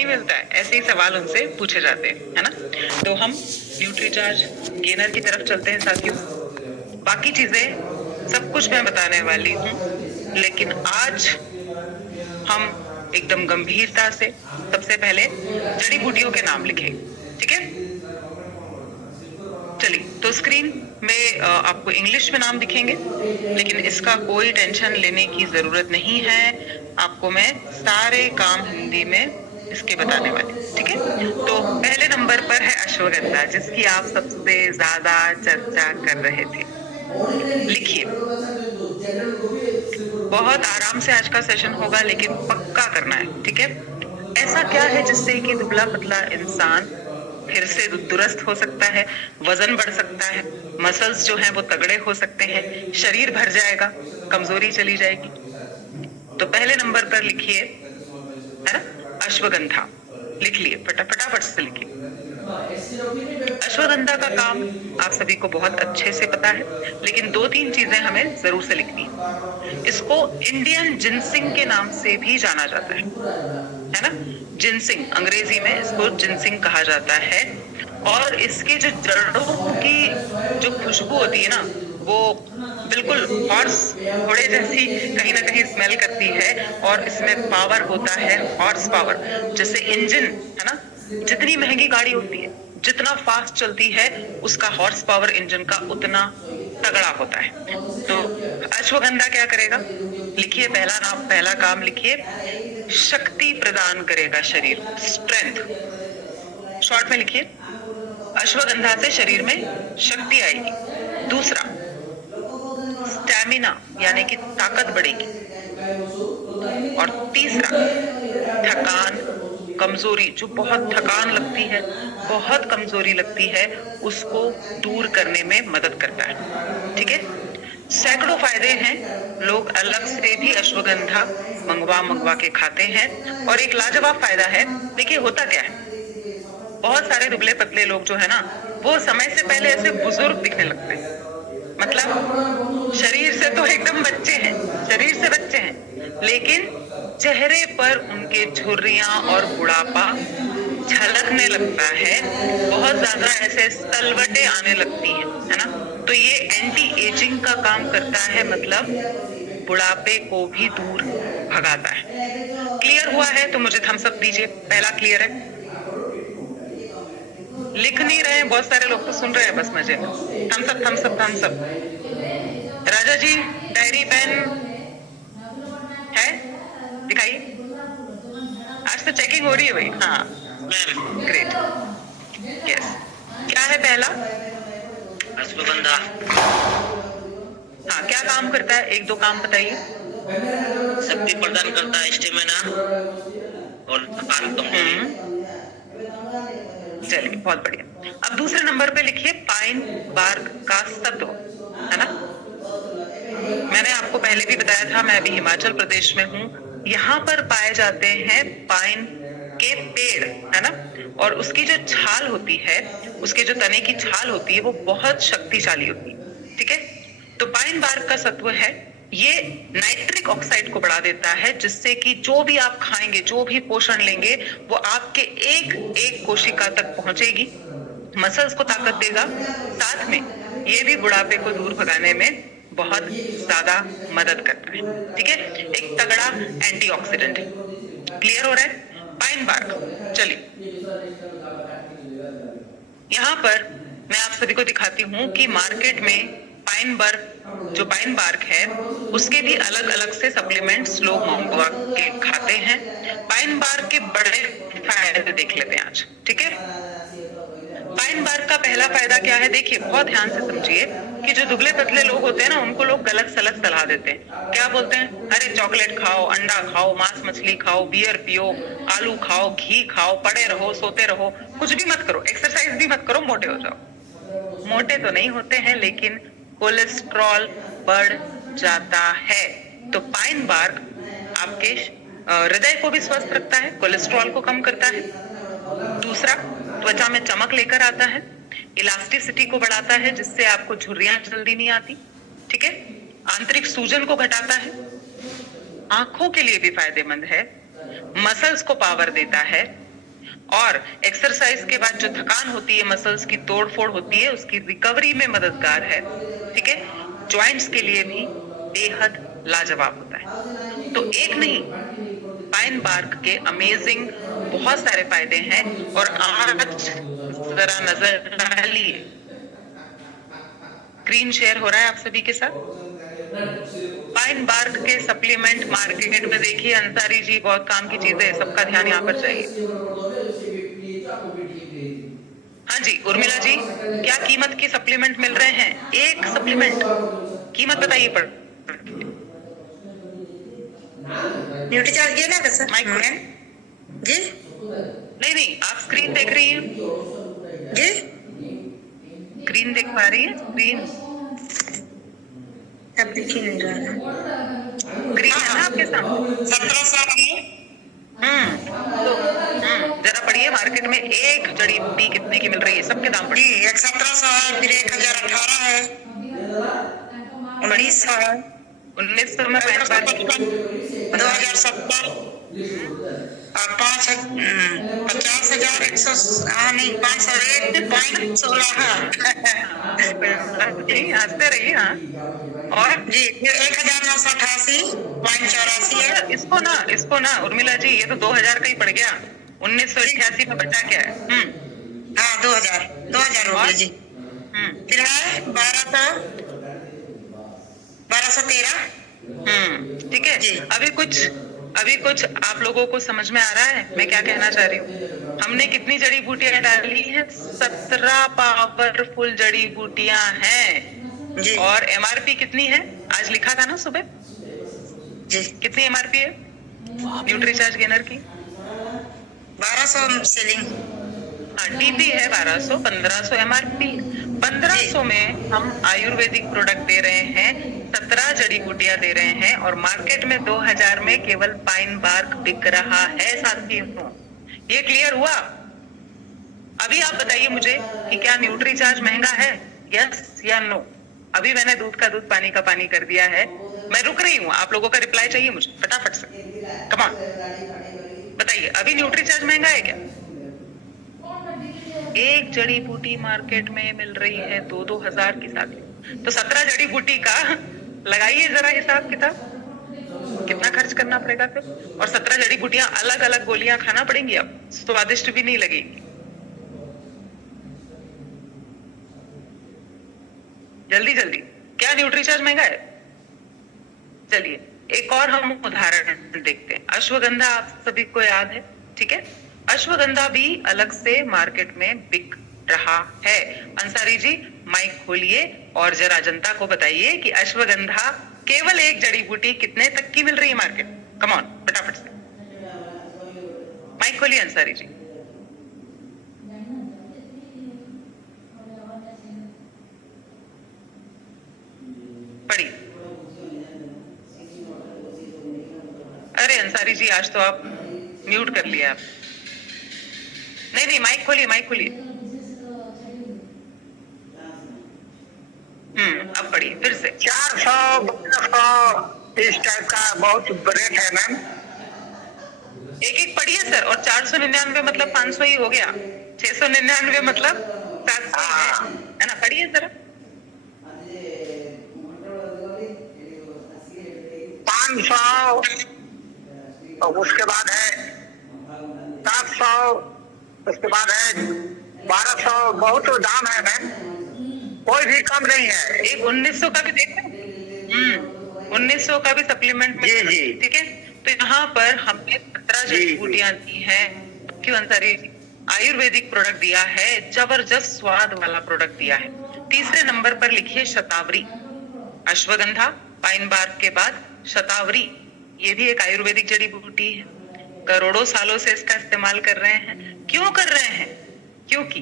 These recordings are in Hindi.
नहीं मिलता है, ऐसे ही सवाल उनसे पूछे जाते हैं, है ना। तो हम न्यूट्रीचार्ज गेनर की तरफ चलते हैं साथियों। बाकी चीजें सब कुछ मैं बताने वाली हूँ, लेकिन आज हम एकदम गंभीरता से सबसे पहले जड़ी बूटियों के नाम लिखेंगे, ठीक है। चलिए, तो स्क्रीन में आपको इंग्लिश में नाम दिखेंगे, लेकिन इसका कोई टेंशन लेने की जरूरत नहीं है। आपको मैं सारे काम हिंदी में इसके बताने वाली, ठीक है। तो पहले नंबर पर है अश्वगंधा, जिसकी आप सबसे ज्यादा चर्चा कर रहे थे। लिखिए, बहुत आराम से आज का सेशन होगा, लेकिन पक्का करना है, ठीक है। ऐसा क्या है जिससे कि दुबला पतला इंसान फिर से दुरुस्त हो सकता है, वजन बढ़ सकता है, मसल्स जो हैं वो तगड़े हो सकते हैं, शरीर भर जाएगा, कमजोरी चली जाएगी। तो पहले नंबर पर लिखिए, है ना, अश्वगंधा। लिख लिए, फटाफट से लिखिए। अश्वगंधा का काम आप सभी को बहुत अच्छे से पता है, लेकिन 2-3 चीजें हमें जरूर से लिखनी है। इसको इंडियन जिनसिंग के नाम से भी जाना जाता है ना। जिनसिंग, अंग्रेजी में इसको जिनसिंग कहा जाता है। और इसके जो जड़ों की जो खुशबू होती है ना, वो बिल्कुल हॉर्स घोड़े जैसी कहीं ना कहीं स्मेल करती है। और इसमें पावर होता है, हॉर्स पावर। जैसे इंजन, है ना, जितनी महंगी गाड़ी होती है, जितना फास्ट चलती है, उसका हॉर्स पावर इंजन का उतना तगड़ा होता है। तो अश्वगंधा क्या करेगा? लिखिए, पहला नाम, पहला काम लिखिए, शक्ति प्रदान करेगा शरीर, स्ट्रेंथ। शॉर्ट में लिखिए, अश्वगंधा से शरीर में शक्ति आएगी। दूसरा, स्टैमिना यानी कि ताकत बढ़ेगी। और तीसरा, थकान, कमजोरी, जो बहुत थकान लगती है, बहुत कमजोरी लगती है, उसको दूर करने में मदद करता है, ठीक है। सैकड़ों फायदे हैं, लोग अलग से भी अश्वगंधा मंगवा के खाते हैं। और एक लाजवाब फायदा है, देखिए होता क्या है, बहुत सारे दुबले पतले लोग जो है ना, वो समय से पहले ऐसे बुजुर्ग दिखने लगते हैं। मतलब शरीर से तो एकदम बच्चे हैं, शरीर से बच्चे हैं, लेकिन चेहरे पर उनके झुर्रियां और बुढ़ापा झलकने लगता है। बहुत ज्यादा ऐसे तलवटे आने लगती है ना। तो ये एंटी एजिंग का काम करता है, मतलब बुढ़ापे को भी दूर भगाता है। क्लियर हुआ है तो मुझे थम्स अप दीजिए। पहला क्लियर है? लिख नहीं रहे हैं, बहुत सारे लोग तो सुन रहे हैं बस मजे में। Thumbs up, thumbs up, thumbs up. Raja ji, diary pen है? दिखाइए। आज तो चेकिंग हो रही है भाई। हाँ, ग्रेट, यस। क्या है पहला? अश्वगंधा। हाँ, क्या काम करता है? 1-2 काम बताइए। शक्ति प्रदान करता है, स्टेमिना और थकान कमजोरी। चलिए, बहुत बढ़िया। अब दूसरे नंबर पे लिखिए, पाइन बार्क का सत्व, है ना। मैंने आपको पहले भी बताया था, मैं अभी हिमाचल प्रदेश में हूँ। यहाँ पर पाए जाते हैं पाइन के पेड़, है ना। और उसकी जो छाल होती है, उसके जो तने की छाल होती है, वो बहुत शक्तिशाली होती है, ठीक है। तो पाइन बार्क का सत्व है, ये नाइट्रिक ऑक्साइड को बढ़ा देता है, जिससे कि जो भी आप खाएंगे, जो भी पोषण लेंगे, वो आपके एक एक कोशिका तक पहुंचेगी, मसल्स को ताकत देगा, साथ में ये भी बुढ़ापे को दूर भगाने में बहुत ज्यादा मदद करता है, ठीक है। एक तगड़ा एंटीऑक्सीडेंट है। क्लियर हो रहा है? Pine bark. चलिए, यहाँ पर मैं आप सभी को दिखाती हूँ कि मार्केट में पाइन बार्क, जो पाइन बार्क है, उसके भी अलग अलग से सप्लीमेंट्स लोग मंगवा के खाते हैं। पाइन बार्क के बड़े फायदे देख लेते हैं आज, ठीक है। पाइन बार्क का पहला फायदा क्या है? देखिए, बहुत ध्यान से समझिए कि जो दुबले पतले लोग होते हैं ना, उनको लोग गलत सलत सलाह देते हैं। क्या बोलते हैं? अरे चॉकलेट खाओ, अंडा खाओ, मांस मछली खाओ, बियर पियो, आलू खाओ, घी खाओ, पड़े रहो, सोते रहो, कुछ भी मत करो, एक्सरसाइज भी मत करो, मोटे हो जाओ। मोटे तो नहीं होते हैं, लेकिन कोलेस्ट्रॉल बढ़ जाता है। तो पाइन बार्क आपके हृदय को भी स्वस्थ रखता है, कोलेस्ट्रॉल को कम करता है। दूसरा, त्वचा में चमक लेकर आता है, इलास्टिसिटी को बढ़ाता है, जिससे आपको झुर्रियां जल्दी नहीं आती, ठीक है। आंतरिक सूजन को घटाता है, आंखों के लिए भी फायदेमंद है, मसल्स को पावर देता है, और एक्सरसाइज के बाद जो थकान होती है, मसल्स की तोड़ फोड़ होती है, उसकी रिकवरी में मददगार है। ठीक है, ज्वाइंट्स के लिए भी बेहद लाजवाब होता है। तो एक नहीं, पाइन बार्क के अमेजिंग बहुत सारे फायदे हैं। और आज जरा नजर डालिए, स्क्रीन शेयर हो रहा है आप सभी के साथ। पाइन बार्क के सप्लीमेंट मार्केट में देखिए अंसारी जी, बहुत काम की चीज है, सबका ध्यान यहाँ पर चाहिए। हाँ जी उर्मिला जी, क्या कीमत के सप्लीमेंट मिल रहे हैं? एक सप्लीमेंट कीमत बताइए पर। ड्यूटी चार्ज दिया ना सर माइक जी? नहीं नहीं, आप स्क्रीन देख रही हैं? जी स्क्रीन देख पा रही है? स्क्रीन अब दिख ही नहीं रहा। स्क्रीन है ना आपके सामने? 1700 जरा पढ़िए, मार्केट में एक जड़ी बूटी कितने की मिल रही है? सबके दाम पढ़िए। एक 1700 है, फिर 1018 है, 1900 है, 1900 में 2070 और 50,100 नहीं 501.16 हंसते रहिए। हाँ, और जी, फिर 1988.84 है। इसको ना उर्मिला जी, ये तो 2000 का ही पड़ गया। 1988 में बचा क्या है? हाँ 2000 हो गया जी। फिर है 1213। ठीक है जी। अभी कुछ आप लोगों को समझ में आ रहा है मैं क्या कहना चाह रही हूँ? हमने कितनी जड़ी बूटियां डाली है? 17 पावरफुल जड़ी बूटियां हैं। जी और एमआरपी कितनी है? आज लिखा था ना सुबह, जी कितनी एमआरपी है न्यूट्रीचार्ज गेनर की? 1200 सेलिंग। टीपी है 1200, 1500 एमआरपी। 1500 में हम आयुर्वेदिक प्रोडक्ट दे रहे हैं, 17 जड़ी बूटियां दे रहे हैं, और मार्केट में 2000 में केवल पाइन बार्क बिक रहा है साथियों। ये क्लियर हुआ? अभी आप बताइए मुझे कि क्या न्यूट्रीचार्ज महंगा है? यस या नो? अभी मैंने दूध का दूध, पानी का पानी कर दिया है। मैं रुक रही हूँ, आप लोगों का रिप्लाई चाहिए मुझे फटाफट से। कम ऑन, बताइए, अभी न्यूट्रीचार्ज महंगा है क्या? एक जड़ी बूटी मार्केट में मिल रही है 2-2 हजार की साथी। तो 17 जड़ी बूटी का लगाइए जरा हिसाब किताब, कितना खर्च करना पड़ेगा फिर। और 17 जड़ी बूटियां अलग अलग गोलियां खाना पड़ेंगी, अब स्वादिष्ट भी नहीं लगेगी। जल्दी जल्दी, क्या न्यूट्रीचार्ज महंगा है? चलिए एक और हम उदाहरण देखते हैं। अश्वगंधा आप सभी को याद है, ठीक है? अश्वगंधा भी अलग से मार्केट में बिक रहा है। अंसारी जी माइक खोलिए और जरा जनता को बताइए कि अश्वगंधा केवल एक जड़ी बूटी कितने तक की मिल रही है मार्केट? कम ऑन, फटाफट से माइक खोलिए अंसारी जी। पढ़िए। अरे अंसारी जी, आज तो आप म्यूट कर लिया आप। नहीं माइक खोलिए, माइक खोलिए। अब पढ़िए फिर से। 400 इस टाइप का बहुत रेट है मैम। एक पढ़िए सर। और 499 मतलब 500 ही हो गया। 699 मतलब 700 है ना? पढ़िए जरा। 500, उसके बाद है 700, उसके बाद है 1200। बहुत दाम है मैम, कोई भी कम नहीं है। एक 1900 का भी देखते हैं। 1900 का भी सप्लीमेंट में, जी। ठीक है? तो यहाँ पर हमने 17 जड़ी बूटियां दी हैं। क्यों अंसारी? आयुर्वेदिक प्रोडक्ट दिया है, जबरदस्त स्वाद वाला प्रोडक्ट दिया है। तीसरे नंबर पर लिखिए शतावरी। अश्वगंधा, पाइन बार्क के बाद शतावरी, ये भी एक आयुर्वेदिक जड़ी बूटी है। करोड़ों सालों से इसका इस्तेमाल कर रहे हैं। क्यों कर रहे हैं? क्योंकि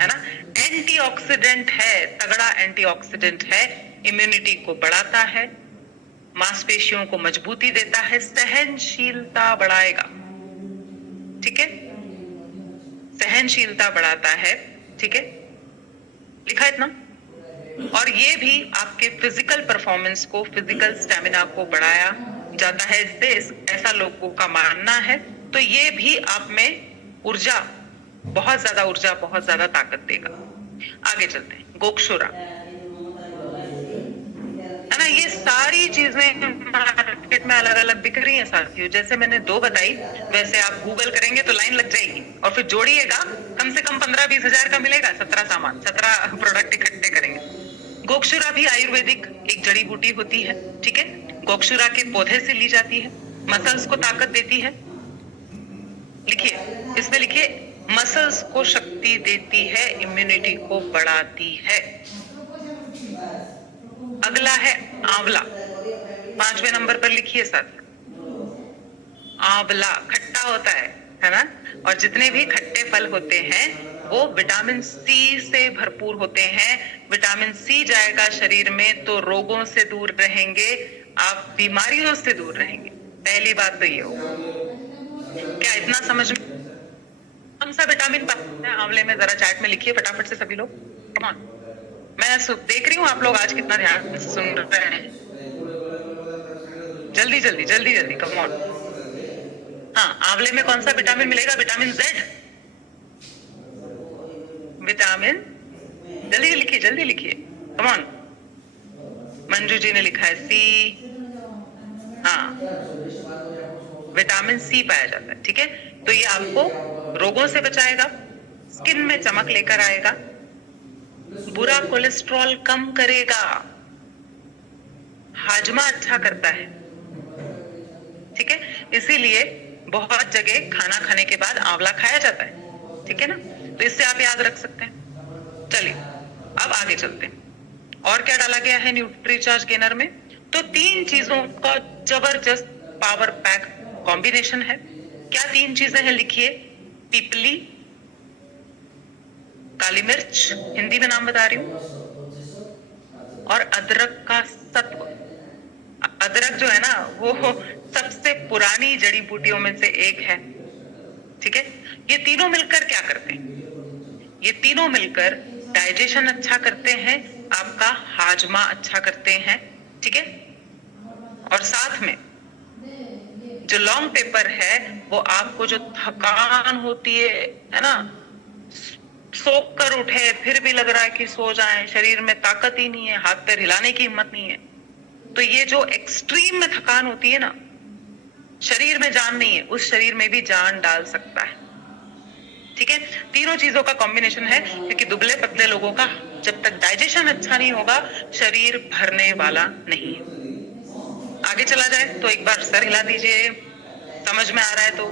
है ना, एंटीऑक्सीडेंट है, तगड़ा एंटीऑक्सीडेंट है, इम्यूनिटी को बढ़ाता है, मांसपेशियों को मजबूती देता है, सहनशीलता बढ़ाएगा। ठीक है, सहनशीलता बढ़ाता है। ठीक है, लिखा इतना। और ये भी आपके फिजिकल परफॉर्मेंस को, फिजिकल स्टेमिना को बढ़ाया जाता है इससे, ऐसा लोगों का मानना है। तो ये भी आप में ऊर्जा, बहुत ज्यादा ऊर्जा, बहुत ज्यादा ताकत देगा। आगे चलते हैं। गोक्षुरा, है ना, ये सारी चीजें मार्केट में अलग अलग बिक रही हैं साथियों। जैसे मैंने 2 बताई, वैसे आप गूगल करेंगे तो लाइन लग जाएगी, और फिर जोड़िएगा, कम से कम 15-20 हजार का मिलेगा। 17 प्रोडक्ट इकट्ठे करेंगे। गोक्षुरा भी आयुर्वेदिक एक जड़ी बूटी होती है, ठीक है। गोक्षुरा के पौधे से ली जाती है, मसल्स को ताकत देती है। लिखिए, इसमें लिखिए, मसल्स को शक्ति देती है, इम्यूनिटी को बढ़ाती है। अगला है आंवला, 5वें नंबर पर लिखिए साथ। आंवला खट्टा होता है ना, और जितने भी खट्टे फल होते हैं वो विटामिन सी से भरपूर होते हैं। विटामिन सी जाएगा शरीर में तो रोगों से दूर रहेंगे, आप बीमारियों से दूर रहेंगे। पहली बात तो ये हो, क्या इतना समझ में? कौन सा विटामिन पाते हैं आंवले में, जरा चार्ट में लिखिए फटाफट से सभी लोग। कम ऑन, मैं देख रही हूँ आप लोग आज कितना ध्यान से सुन रहे हैं। जल्दी जल्दी जल्दी जल्दी, कम ऑन। हाँ, आंवले में कौन सा विटामिन मिलेगा? विटामिन जेड, विटामिन, जल्दी लिखिए, जल्दी लिखिए, कम ऑन। मंजू जी ने लिखा है सी। हाँ, विटामिन सी पाया जाता है, ठीक है। तो ये आपको रोगों से बचाएगा, स्किन में चमक लेकर आएगा, बुरा कोलेस्ट्रॉल कम करेगा, हाजमा अच्छा करता है, ठीक है। इसीलिए बहुत जगह खाना खाने के बाद आंवला खाया जाता है, ठीक है ना। तो इससे आप याद रख सकते हैं। चलिए अब आगे चलते हैं। और क्या डाला गया है न्यूट्रीचार्ज गेनर में? तो 3 चीजों का जबरदस्त पावर पैक कॉम्बिनेशन है। क्या 3 चीजें हैं? लिखिए, पीपली, काली मिर्च, हिंदी में नाम बता रही हूं, और अदरक का सत्व। अदरक जो है ना, वो सबसे पुरानी जड़ी बूटियों में से एक है, ठीक है। ये तीनों मिलकर क्या करते हैं? ये तीनों मिलकर डाइजेशन अच्छा करते हैं, आपका हाजमा अच्छा करते हैं, ठीक है। और साथ में जो लॉन्ग पेपर है वो आपको जो थकान होती है ना, सोख कर उठे फिर भी लग रहा है कि सो जाएं, शरीर में ताकत ही नहीं है, हाथ पैर हिलाने की हिम्मत नहीं है, तो ये जो एक्सट्रीम में थकान होती है ना, शरीर में जान नहीं है, उस शरीर में भी जान डाल सकता है, ठीक है। तीनों चीजों का कॉम्बिनेशन है, क्योंकि दुबले पतले लोगों का जब तक डाइजेशन अच्छा नहीं होगा शरीर भरने वाला नहीं है। आगे चला जाए तो एक बार सर हिला दीजिए, समझ में आ रहा है तो?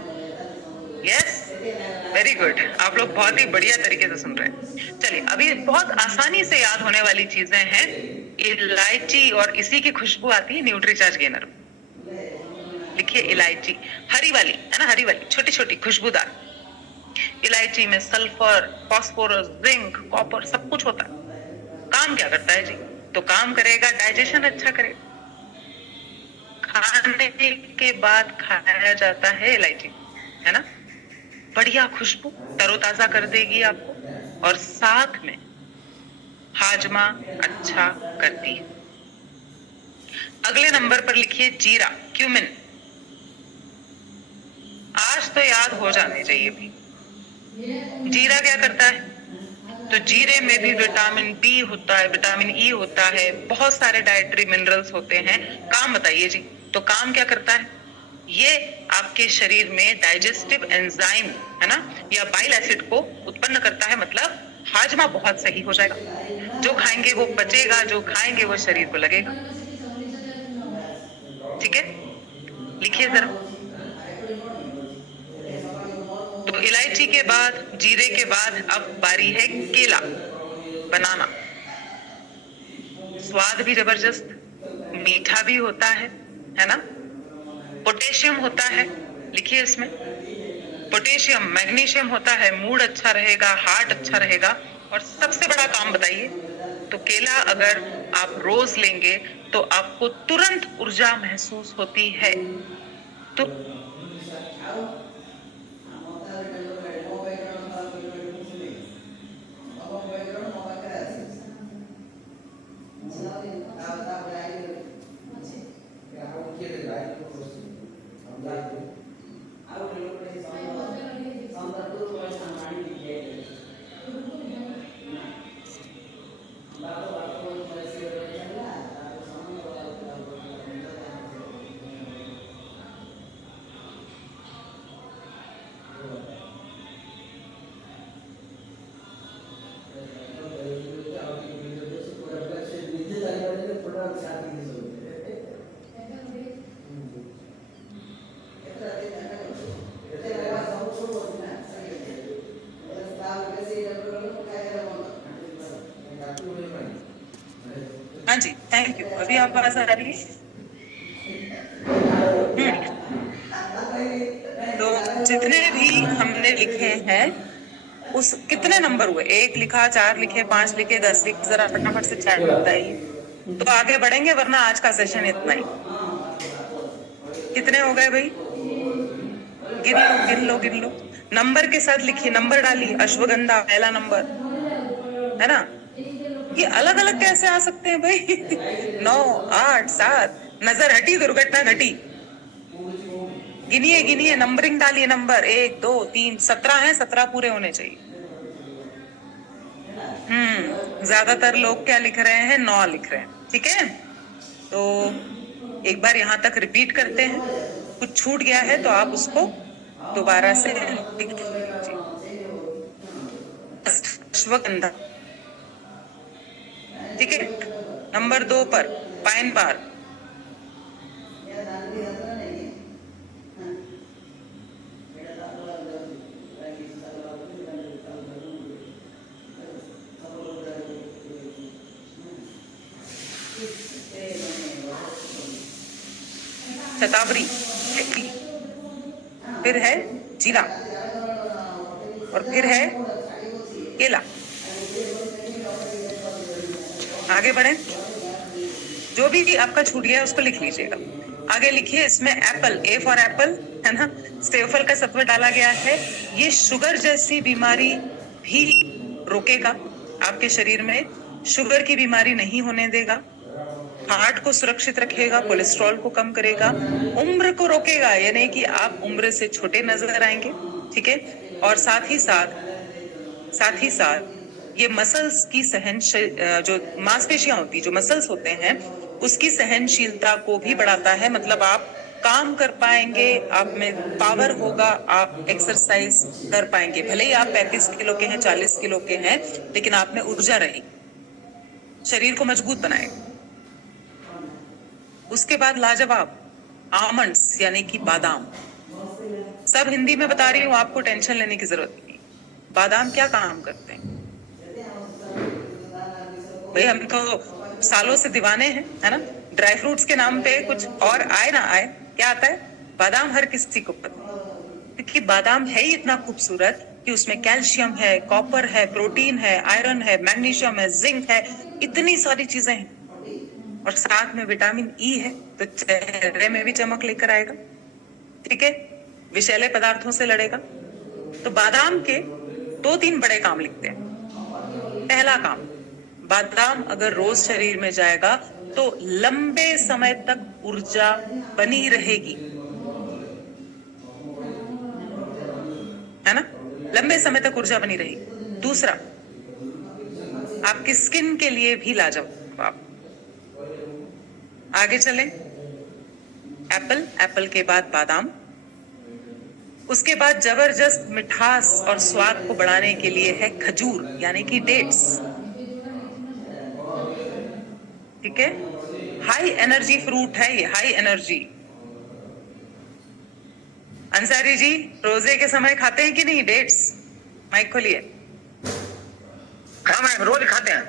यस, वेरी गुड, आप लोग बहुत ही बढ़िया तरीके से सुन रहे हैं। चलिए, अभी बहुत आसानी से याद होने वाली चीजें हैं। इलायची, और इसी की खुशबू आती है न्यूट्रीचार्ज गेनर। लिखिए इलायची, हरी वाली है ना, हरी वाली छोटी छोटी खुशबूदार। इलायची में सल्फर, फास्फोरस, जिंक, कॉपर सब कुछ होता है। काम क्या करता है जी? तो काम करेगा, डाइजेशन अच्छा करेगा। खाने के बाद खाया जाता है इलायची, है ना। बढ़िया खुशबू, तरोताजा कर देगी आपको, और साथ में हाजमा अच्छा करती है। अगले नंबर पर लिखिए जीरा, क्यूमिन। आज तो याद हो जाने चाहिए भी। जीरा क्या करता है? तो जीरे में भी विटामिन बी होता है, विटामिन ई होता है, बहुत सारे डाइटरी मिनरल्स होते हैं। काम बताइए जी, तो काम क्या करता है? ये आपके शरीर में डाइजेस्टिव एंजाइम, है ना, या बाइल एसिड को उत्पन्न करता है, मतलब हाजमा बहुत सही हो जाएगा। जो खाएंगे वो पचेगा, जो खाएंगे वो शरीर को लगेगा, ठीक है। लिखिए जरा। तो इलायची के बाद, जीरे के बाद अब बारी है केला, बनाना। स्वाद भी जबरदस्त, मीठा भी होता है ना। पोटेशियम होता है, लिखिए इसमें पोटेशियम, मैग्नीशियम होता है, मूड अच्छा रहेगा, हार्ट अच्छा रहेगा। और सबसे बड़ा काम बताइए, तो केला अगर आप रोज लेंगे तो आपको तुरंत ऊर्जा महसूस होती है। तो हाँ जी, थैंक यू। अभी आवाज आ रही है? तो जितने भी हमने लिखे हैं उस कितने नंबर हुए? 1 लिखा, 4 लिखे, 5 लिखे, 10 लिखे? जरा फटाफट से चैट बताइए, तो आगे बढ़ेंगे, वरना आज का सेशन इतना ही। कितने हो गए भाई? गिन लो गिन लो गिन लो। नंबर के साथ लिखिए, नंबर डालिए। अश्वगंधा पहला नंबर है ना। ये अलग अलग कैसे आ सकते हैं भाई? 9, 8, 7। नजर हटी, दुर्घटना घटी। गिनिए गिनिए, नंबरिंग डालिए। नंबर 1, 2, 3, 17 है। 17 पूरे होने चाहिए। ज्यादातर लोग क्या लिख रहे हैं? 9 लिख रहे हैं। ठीक है, तो एक बार यहां तक रिपीट करते हैं। कुछ छूट गया है तो आप उसको दोबारा से लिख लीजिए। अश्वगंधा, ठीक है। नंबर 2 पर पाइन बार। शतावरी, फिर है जीरा, और फिर है केला। आगे बढ़े, जो भी आपका छूट गया उसको लिख लीजिएगा। आगे लिखिए, इसमें एप्पल, ए फॉर एप्पल है ना। स्टेफल का सत्व डाला गया है। ये शुगर जैसी बीमारी भी रोकेगा आपके शरीर में, शुगर की बीमारी नहीं होने देगा, हार्ट को सुरक्षित रखेगा, कोलेस्ट्रॉल को कम करेगा, उम्र को रोकेगा, यानी कि आप उम्र से छोटे नजर आएंगे। ठीक है, और साथ ही साथ ये मसल्स की जो मांसपेशियां होती, जो मसल्स होते हैं, उसकी सहनशीलता को भी बढ़ाता है। मतलब आप काम कर पाएंगे, आप में पावर होगा, आप एक्सरसाइज कर पाएंगे। भले ही आप 35 किलो के हैं, 40 किलो के हैं, लेकिन आप में ऊर्जा रहेगी, शरीर को मजबूत बनाएगा। उसके बाद लाजवाब, आमंड्स यानी कि बादाम। सब हिंदी में बता रही हूँ, आपको टेंशन लेने की जरूरत नहीं। बादाम क्या काम करते हैं भाई? हम तो सालों से दीवाने हैं, है ना। ड्राई फ्रूट्स के नाम पे कुछ और आए ना आए, क्या आता है? बादाम हर किसी को पता है, क्योंकि बादाम है ही इतना खूबसूरत कि उसमें कैल्शियम है, कॉपर है, प्रोटीन है, आयरन है, मैग्नीशियम है, जिंक है, इतनी सारी चीजें हैं। और साथ में विटामिन ई है, तो चेहरे में भी चमक लेकर आएगा। ठीक है, विषैले पदार्थों से लड़ेगा। तो बादाम के 2-3 बड़े काम लिखते हैं। पहला काम, बादाम अगर रोज शरीर में जाएगा तो लंबे समय तक ऊर्जा बनी रहेगी, है ना। लंबे समय तक ऊर्जा बनी रहेगी। दूसरा, आपकी स्किन के लिए भी लाजवाब। आगे चलें, एप्पल के बाद बादाम, उसके बाद जबरदस्त मिठास और स्वाद को बढ़ाने के लिए है खजूर यानी कि डेट्स। ठीक है, हाई एनर्जी फ्रूट है ये, हाई एनर्जी। अंसारी जी, रोजे के समय खाते हैं कि नहीं डेट्स? माइक खोलिए। हाँ मैम, रोज खाते हैं।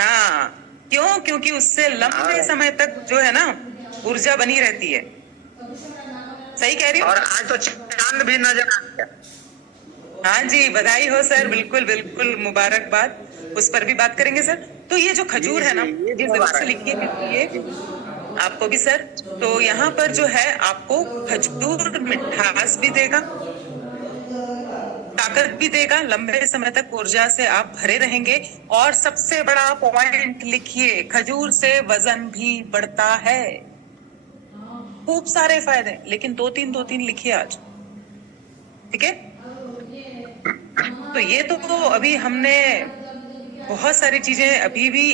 हाँ, क्यों? क्योंकि उससे लंबे समय तक जो है ना ऊर्जा बनी रहती है। सही कह रही हूँ? और आज तो चांद भी नजर आ गया। हाँ जी, बधाई हो सर, बिल्कुल बिल्कुल, मुबारकबाद। उस पर भी बात करेंगे सर। तो ये जो खजूर है ना, ये जरूर से लिखिए, क्योंकि ये आपको भी सर। तो यहाँ पर जो है, आपको खजूर मिठास भी देगा, ताकत भी देगा, लंबे समय तक ऊर्जा से आप भरे रहेंगे। और सबसे बड़ा पॉइंट लिखिए, खजूर से वजन भी बढ़ता है। खूब सारे फायदे, लेकिन 2-3 लिखिए आज। ठीक है, तो ये तो अभी हमने बहुत सारी चीजें अभी भी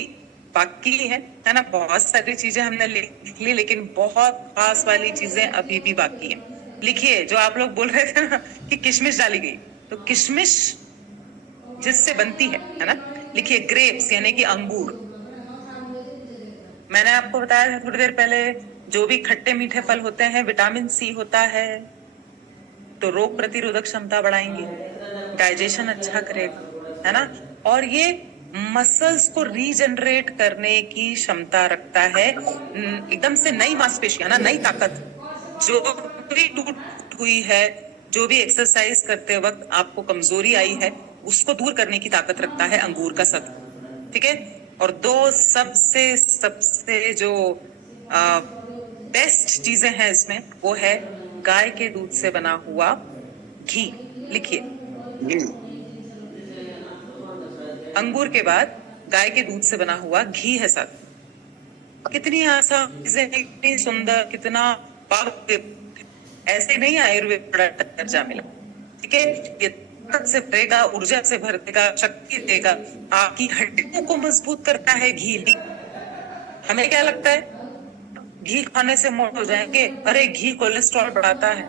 बाकी है ना। बहुत सारी चीजें हमने लिख ली, लेकिन बहुत खास वाली चीजें अभी भी बाकी हैं। लिखिए, जो आप लोग बोल रहे थे ना कि किशमिश डाली गई, तो किशमिश जिससे बनती है ना, लिखिए ग्रेप्स यानी कि अंगूर। मैंने आपको बताया था थोड़ी देर पहले, जो भी खट्टे मीठे फल होते हैं विटामिन सी होता है, तो रोग प्रतिरोधक क्षमता बढ़ाएंगे, डाइजेशन अच्छा करेगा, है ना। और ये मसल्स को रीजनरेट करने की क्षमता रखता है, एकदम से नई मांसपेशियां ना, नई ताकत जो भी टूट हुई है, जो भी एक्सरसाइज करते वक्त आपको कमजोरी आई है, उसको दूर करने की ताकत रखता है अंगूर का सत्व, ठीक है। और दो सबसे सबसे जो बेस्ट चीजें हैं इसमें, वो है गाय के दूध से बना हुआ घी। लिखिए, अंगूर के बाद गाय के दूध से बना हुआ घी है सर। कितनी आसान चीजें, कितनी सुंदर, कितना ऐसे नहीं आयुर्वेद बड़ा दर्जा मिला, ठीक है। ये ताकत से भरेगा, ऊर्जा से भर देगा, शक्ति देगा, आपकी हड्डियों को मजबूत करता है घी। हमें क्या लगता है घी खाने से मोटे हो जाएंगे, अरे घी कोलेस्ट्रॉल बढ़ाता है।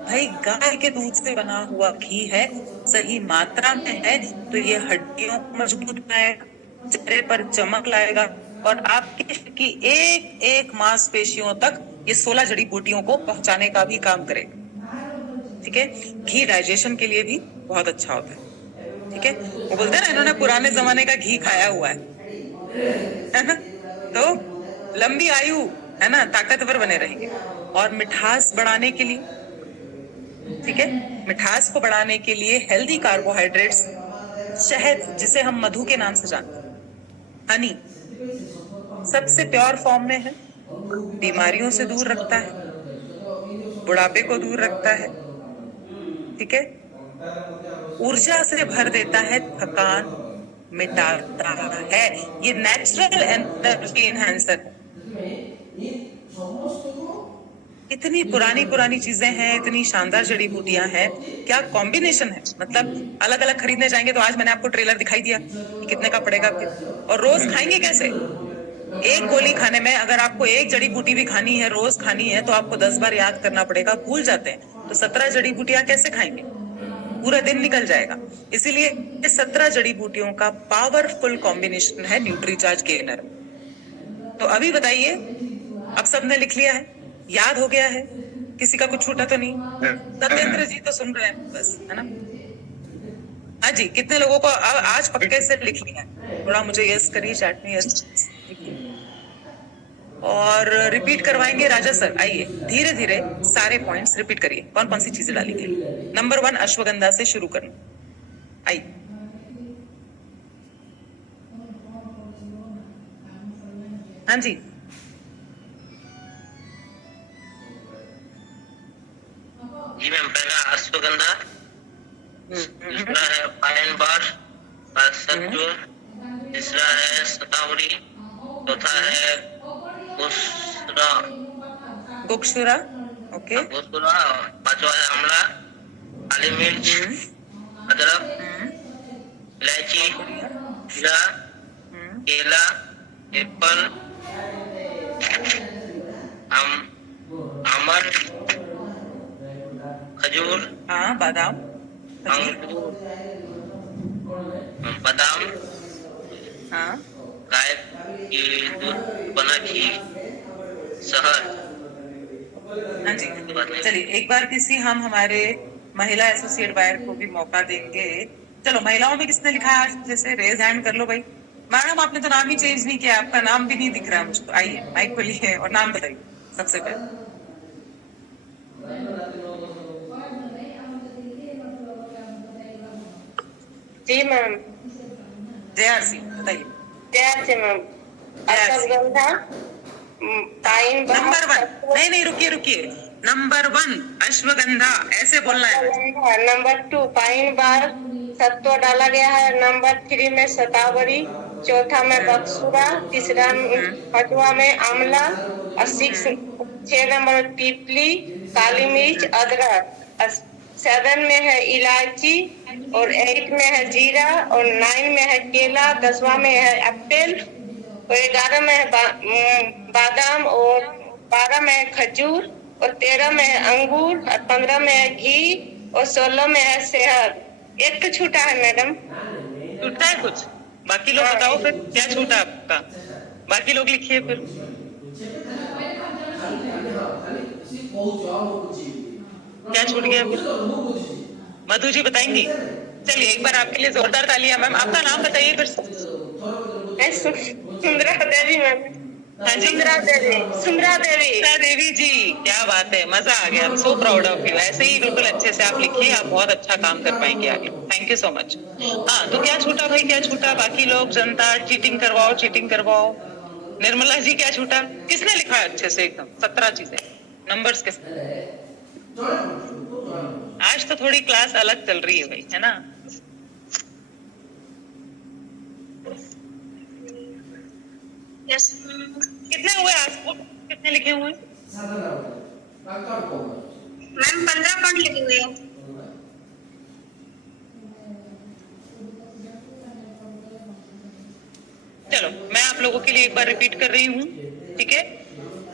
भाई गाय के दूध से बना हुआ घी है, सही मात्रा में है तो ये हड्डियों को मजबूत बनाएगा, चेहरे पर चमक लाएगा, और आपकी एक एक मांसपेशियों तक ये 16 जड़ी बूटियों को पहुंचाने का भी काम करेगा, ठीक है। घी डाइजेशन के लिए भी बहुत अच्छा होता है, ठीक है। वो बोलते हैं ना, इन्होंने पुराने जमाने का घी खाया हुआ है ना, तो लंबी आयु, है ना, ताकतवर बने रहेंगे। और मिठास बढ़ाने के लिए, ठीक है, मिठास को बढ़ाने के लिए हेल्दी कार्बोहाइड्रेट्स, शहद जिसे हम मधु के नाम से जानते हैं, हनी सबसे प्योर फॉर्म में है, बीमारियों से दूर रखता है, बुढ़ापे को दूर रखता है, ठीक है, ऊर्जा से भर देता है, थकान मिटाता है, ये नेचुरल एनर्जी एनहांसर है। इतनी पुरानी पुरानी चीजें हैं, इतनी शानदार जड़ी बूटियां हैं, क्या कॉम्बिनेशन है। मतलब अलग अलग खरीदने जाएंगे तो आज मैंने आपको ट्रेलर दिखाई दिया कि कितने का पड़ेगा फिर, और रोज खाएंगे कैसे। एक गोली खाने में अगर आपको एक जड़ी बूटी भी खानी है, रोज खानी है, तो आपको 10 बार याद करना पड़ेगा, भूल जाते हैं। तो 17 जड़ी बूटियां कैसे खाएंगे, पूरा दिन निकल जाएगा। इसीलिए 17 जड़ी बूटियों का पावरफुल कॉम्बिनेशन है न्यूट्रीचार्ज गेनर। तो अभी बताइए, अब सबने लिख लिया है, याद हो गया है, किसी का कुछ छूटा तो नहीं। सत्येंद्र जी तो सुन रहे हैं बस, है ना। हाँ जी, कितने लोगों को आज पक्के से लिख लिया है, थोड़ा मुझे यस करिए चैट में, यस। और रिपीट करवाएंगे राजा सर, आइए धीरे धीरे सारे पॉइंट्स रिपीट करिए, कौन कौन सी चीजें डाली गई। नंबर 1 अश्वगंधा से शुरू करना, आइए। हाँ जी, जी मैम, पहला अश्वगंधा, दूसरा है पाइन बार, सत्तू, तीसरा है शतावरी, चौथा है गोक्षुरा, ओके, पांचवा है आंवला, काली मिर्च, अदरक, इलायची, जीरा, केला, एप्पल, आमंड, खजूर, हाँ, बादाम, अंगूर, बादाम, हाँ, गाय की दूध बना घी, शहद। हाँ जी। चलिए एक बार किसी हम हमारे महिला एसोसिएट बायर को भी मौका देंगे। चलो महिलाओं में किसने लिखा है आज, जैसे रेज हैंड कर लो भाई। मैडम आपने तो नाम ही चेंज नहीं किया, आपका नाम भी नहीं दिख रहा मुझको। आइए माइक खोलिए और नाम बताइए सबसे पहले। जी मैम। JRC बताइए। जय मैम। अश्वगंधा, पाइन बार, नंबर 1, नहीं रुकिए, नंबर 1 अश्वगंधा, ऐसे बोलना है। नंबर 2 पाइन बार, सत्व डाला गया है। नंबर 3 में शतावरी, चौथा में बक्सुरा, तीसरा पांचवा में आंवला, और 6 नंबर में पीपली, काली मिर्च, अदरक, 7 में है इलायची, और 8 में है जीरा, और 9 में है केला, 10वां में है एप्पल, और 11 में है बादाम, और 12 में है खजूर, और 13 में है अंगूर, और 15 में है घी, और 16 में है शहद। एक तो छूटा है मैडम। छूटा है कुछ, बाकी लोग बताओ फिर क्या छूटा आपका। बाकी लोग लिखिए फिर। क्या छूट गया फिर? मधु जी बताएंगी? चलिए एक बार आपके लिए जोरदार तालियां। मैम आपका नाम बताइए फिर। सुंदरा देवी मैम। हाँ जी, सुंदरा देवी। सुंदरा देवी। सुंदरा देवी जी, क्या बात है, मजा आ गया। So proud of you. ऐसे ही बिल्कुल अच्छे से आप लिखिए, आप बहुत अच्छा काम कर पाएंगे आगे। Thank you so much. हाँ, तो क्या छूटा भाई, क्या छूटा? बाकी लोग, जनता, चीटिंग करवाओ, चीटिंग करवाओ। निर्मला जी क्या छूटा? किसने लिखा है अच्छे से एकदम 17 चीजें? नंबर्स किसने? आज तो थोड़ी क्लास अलग चल रही है भाई, है ना? कितने हुए आपको? कितने लिखे हुए? मैम 15 पॉइंट लिखे हुए हैं। चलो मैं आप लोगों के लिए एक बार रिपीट कर रही हूँ, ठीक है?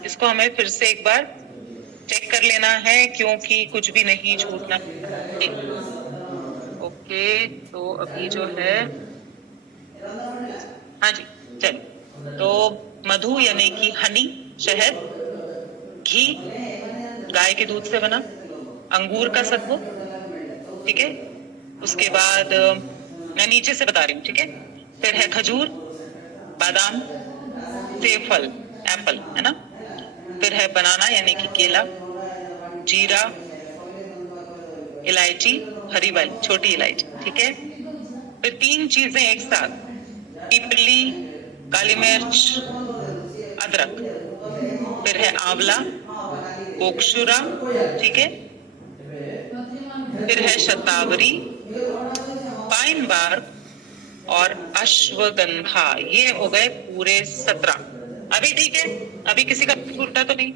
इसको हमें फिर से एक बार चेक कर लेना है, क्योंकि कुछ भी नहीं छूटना। ओके, तो अभी जो है, हाँ जी चलिए। तो मधु यानी कि हनी, शहद, घी गाय के दूध से बना, अंगूर का सत्व, ठीक है? उसके बाद मैं नीचे से बता रही हूँ, ठीक है? फिर है खजूर, बादाम, सेब फल, एप्पल, है ना? फिर है बनाना यानी कि केला, जीरा, इलायची, हरी वाली छोटी इलायची, ठीक है? फिर 3 चीजें एक साथ, पीपली, काली मिर्च, अदरक। फिर है आंवला, कोकशुरा, ठीक है? फिर है शतावरी, पाइन बार्क और अश्वगंधा। ये हो गए पूरे 17। अभी ठीक है? अभी किसी का छूटा तो नहीं?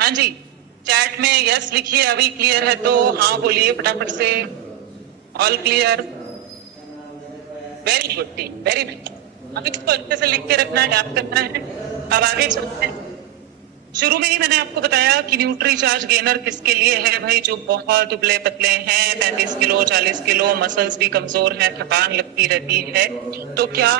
हाँ जी, चैट में यस लिखिए अभी क्लियर है तो। हाँ बोलिए फटाफट से। All clear? Very good team, very good. अभी इसको अच्छे से लिख के रखना है, याद करना है। अब आगे चलते हैं। शुरू में ही मैंने आपको बताया कि न्यूट्री चार्ज गेनर किसके लिए है भाई? जो बहुत दुबले पतले हैं, 35 किलो 40 किलो, मसल्स भी कमजोर हैं, थकान लगती रहती है। तो क्या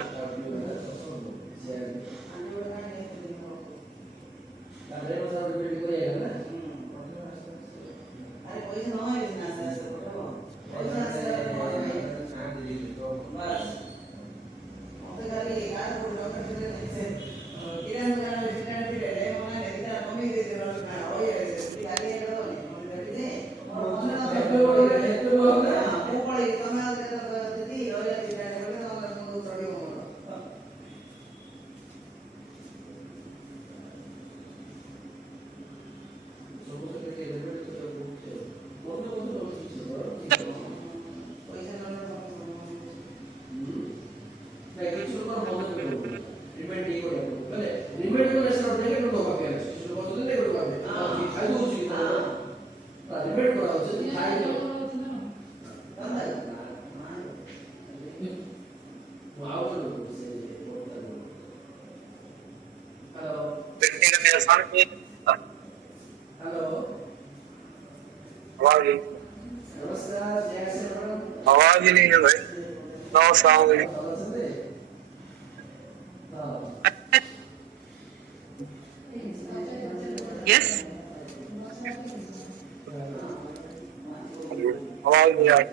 आवाज ही नहीं है भाई। No sound. यस? आवाज नहीं आ रही।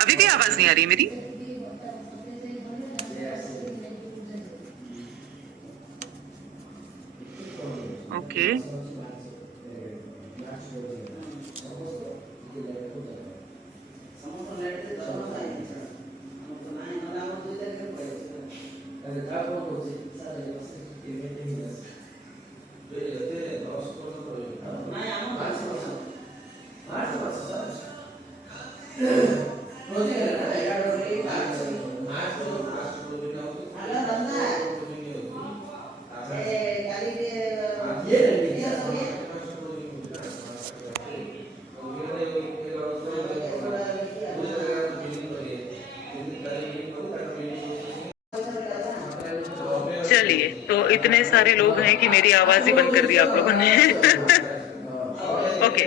अभी भी आवाज नहीं आ रही मेरी? ओके, चलिए। तो इतने सारे लोग हैं कि मेरी आवाज ही बंद कर दी आप लोगों ने। ओके,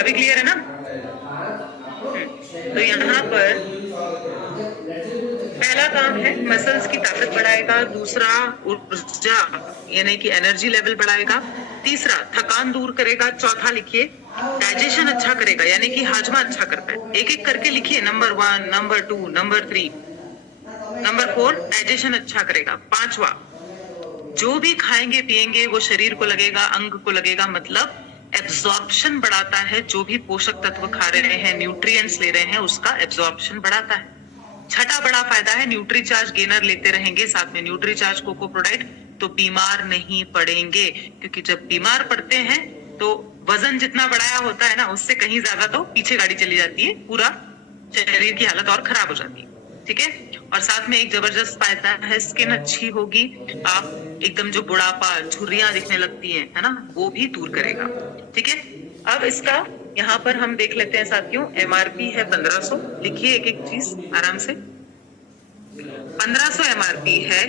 अभी क्लियर है ना? तो यहाँ पर पहला काम है मसल्स की ताकत बढ़ाएगा, दूसरा ऊर्जा यानी कि एनर्जी लेवल बढ़ाएगा, तीसरा थकान दूर करेगा, चौथा लिखिए डाइजेशन अच्छा करेगा यानी कि हाजमा अच्छा करता है। एक एक करके लिखिए, number 1, number 2, number 3, number 4 digestion अच्छा करेगा, पांचवा जो भी खाएंगे पिएंगे वो शरीर को लगेगा, अंग को लगेगा, मतलब एब्जॉर्प्शन बढ़ाता है। जो भी पोषक तत्व खा रहे हैं, न्यूट्रिएंट्स ले रहे हैं, उसका एब्जॉर्प्शन बढ़ाता है। छठा बड़ा फायदा है न्यूट्रीचार्ज गेनर लेते रहेंगे, साथ में न्यूट्रीचार्ज कोको प्रोडाक्ट, तो बीमार नहीं पड़ेंगे। क्योंकि जब बीमार पड़ते हैं तो वजन जितना बढ़ाया होता है ना, उससे कहीं ज्यादा तो पीछे गाड़ी चली जाती है, पूरा शरीर की हालत और खराब हो जाती है। ठीक है, और साथ में एक जबरदस्त फायदा है, स्किन अच्छी होगी, आप एकदम जो बुढ़ापा झुर्रियां दिखने लगती हैं, है ना, वो भी दूर करेगा। ठीक है, अब इसका यहाँ पर हम देख लेते हैं साथियों, MRP है 1500, लिखिए एक एक चीज आराम से। 1500 MRP है,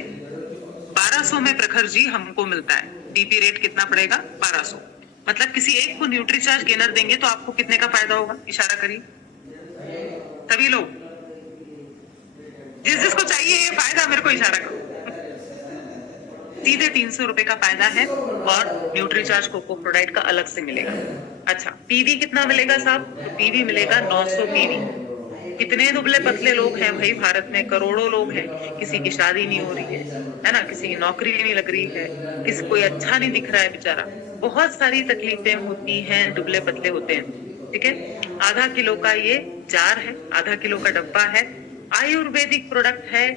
1200 में प्रखर जी हमको मिलता है। DP रेट कितना पड़ेगा? 1200। मतलब किसी एक को न्यूट्रीचार्ज गेनर देंगे तो आपको कितने का फायदा होगा? इशारा करिए सभी लोग, जिस जिसको चाहिए ये फायदा मेरे को इशारा करो। सीधे 300 रुपए का फायदा है और न्यूट्रीचार्ज कोको प्रोडाक्ट का अलग से मिलेगा। अच्छा, पीवी कितना मिलेगा साहब? तो पीवी मिलेगा 900 पीवी। कितने दुबले पतले लोग हैं भाई भारत में, करोड़ों लोग हैं, किसी की शादी नहीं हो रही है ना, किसी की नौकरी नहीं लग रही है, किसी कोई अच्छा नहीं दिख रहा है बेचारा, बहुत सारी तकलीफें होती हैं, दुबले पतले होते हैं। ठीक है, आधा किलो का ये जार है, आधा किलो का डब्बा है, आयुर्वेदिक प्रोडक्ट है,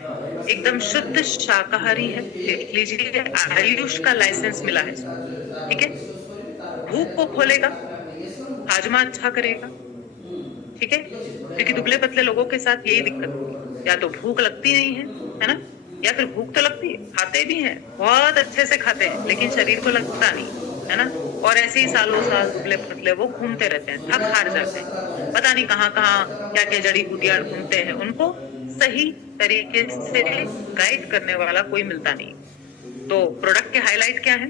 एकदम शुद्ध शाकाहारी है। देख लीजिए, आयुष का लाइसेंस मिला है। ठीक है, भूख को खोलेगा, हाजमा अच्छा करेगा। ठीक है, क्योंकि दुबले पतले लोगों के साथ यही दिक्कत होती है, या तो भूख लगती नहीं है ना, या फिर भूख तो लगती है, खाते भी हैं, बहुत अच्छे से खाते हैं, लेकिन शरीर को लगता नहीं है ना, और ऐसे ही सालों साल दुबले पतले वो घूमते रहते हैं, थक हार जाते हैं, पता नहीं कहाँ कहाँ क्या क्या जड़ी बूटियां घूमते हैं, उनको सही तरीके से गाइड करने वाला कोई मिलता नहीं। तो प्रोडक्ट के हाईलाइट क्या है?